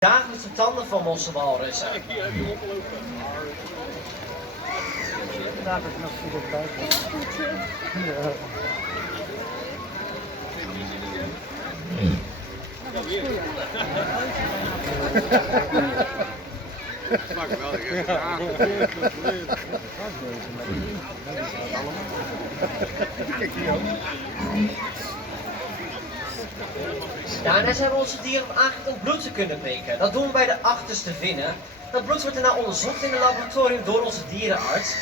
Dagelijkse tanden van mosselwalrussen. Daar is nog veel bij. Ja. Smaakt wel, ja. Kijk hier ook. Daarna zijn we onze dieren op aangegeven om bloed te kunnen prikken. Dat doen we bij de achterste vinnen. Dat bloed wordt daarna onderzocht in een laboratorium door onze dierenarts.